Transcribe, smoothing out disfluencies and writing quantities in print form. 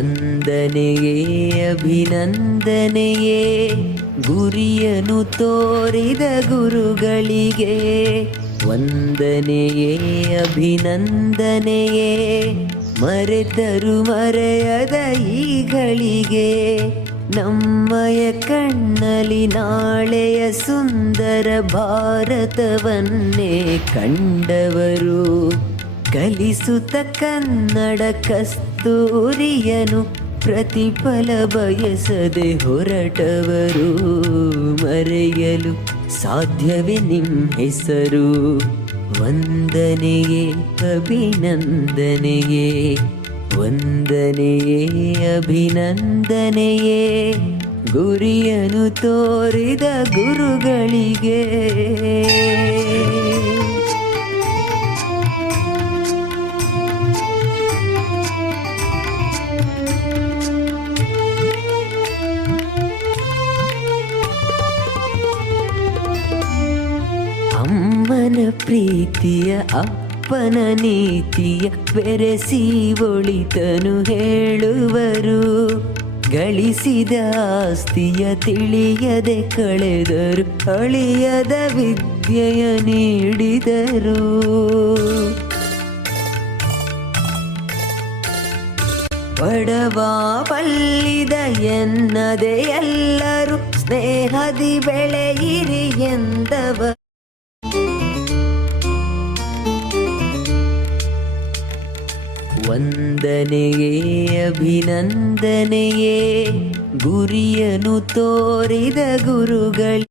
ವಂದನೆಯೇ ಅಭಿನಂದನೆಯೇ ಗುರಿಯನ್ನು ತೋರಿದ ಗುರುಗಳಿಗೆ. ವಂದನೆಯೇ ಅಭಿನಂದನೆಯೇ ಮರೆತರು ಮರೆಯದ ಈಗಳಿಗೆ. ನಮ್ಮಯ ಕಣ್ಣಲ್ಲಿ ನಾಳೆಯ ಸುಂದರ ಭಾರತವನ್ನೇ ಕಂಡವರು. ಕಲಿಸುತ್ತ ಕನ್ನಡ ಕಸ್ತೂರಿಯನು ಪ್ರತಿಫಲ ಬಯಸದೆ ಹೊರಟವರು. ಮರೆಯಲು ಸಾಧ್ಯವೇ ನಿಮ್ಮ ಹೆಸರು. ವಂದನೆಯೇ ಅಭಿನಂದನೆಯೇ ವಂದನೆಯೇ ಅಭಿನಂದನೆಯೇ ಗುರಿಯನ್ನು ತೋರಿದ ಗುರುಗಳಿಗೆ. ಅಮ್ಮನ ಪ್ರೀತಿಯ ಅಪ್ಪನ ನೀತಿಯ ಬೆರೆಸಿ ಒಳಿತನು ಹೇಳುವರು. ಗಳಿಸಿದ ಆಸ್ತಿಯ ತಿಳಿಯದೆ ಕಳೆದರು, ಅಳಿಯದ ವಿದ್ಯೆಯ ನೀಡಿದರು. ಬಡವ ಬಲ್ಲಿದ ಎನ್ನದೆ ಎಲ್ಲರೂ ಸ್ನೇಹದಿ ಬೆಳೆಯಿರಿ ಎಂದವ. ವಂದನೆಯೇ ಅಭಿನಂದನೆಯೇ ಗುರಿಯನ್ನು ತೋರಿದ ಗುರುಗಳು.